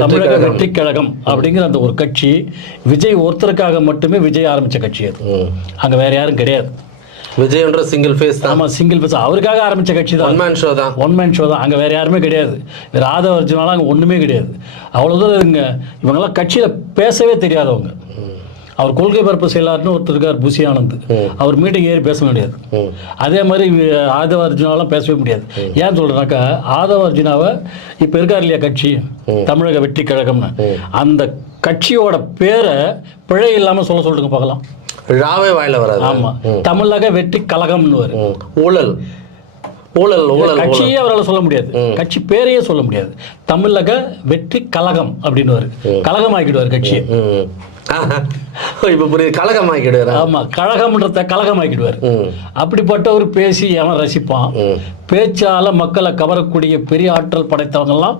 தமிழக வெற்றி கழகம் அப்படிங்கிற அந்த ஒரு கட்சி விஜய் ஒருத்தருக்காக மட்டுமே விஜய் ஆரம்பித்த கட்சி அது. அங்கே வேற யாரும் கிடையாது. விஜய்ன்ற சிங்கிள் ஃபேஸ் தான். ஆமாம், சிங்கிள் ஃபேஸ். அவருக்காக ஆரம்பித்த கட்சி தான். ஒன் மேன் ஷோ தான். ஒன் மேன் ஷோ தான். அங்கே வேறு யாருமே கிடையாது. வேறு ஆதவ அர்ஜுனாலாம் அங்கே ஒன்றுமே கிடையாது. அவ்வளோதான். இவங்கெல்லாம் கட்சியில் பேசவே தெரியாதவங்க. அவர் கொள்கை பரப்பு செயலாளர்னு ஒருத்தர் இருக்கார், புசி ஆனந்த். அவர் மீட்டிங் ஏறி பேச முடியாது. அதே மாதிரி ஆதவ அர்ஜுனாலாம் பேசவே முடியாது. ஏன் சொல்கிறேன்னாக்கா, ஆதவ அர்ஜுனாவை இப்போ இருக்கார் இல்லையா கட்சி, தமிழக வெற்றி கழகம்னு, அந்த கட்சியோட பேரை பிழை இல்லாமல் சொல்லுங்க பார்க்கலாம். ராவே வாயில வராது. ஆமாம், தமிழக வெற்றி கழகம்னு வரும். ஊழல் ஊழல் ஊழல் கட்சியே அவரால் சொல்ல முடியாது, கட்சி பேரையே சொல்ல முடியாது. தமிழக வெற்றி கழகம் அப்படின்னு வரும். கழகம் ஆக்கிடுவார் கட்சியை. இப்ப புரியுது, கழகம் ஆக்கிடுவார். ஆமா, கழகம்ன்றத கழகம் ஆக்கிடுவார். அப்படிப்பட்டவர் பேசி அவன் ரசிப்பான். பேச்சால மக்களை கவரக்கூடிய பெரிய ஆற்றல் படைத்தவங்கெல்லாம்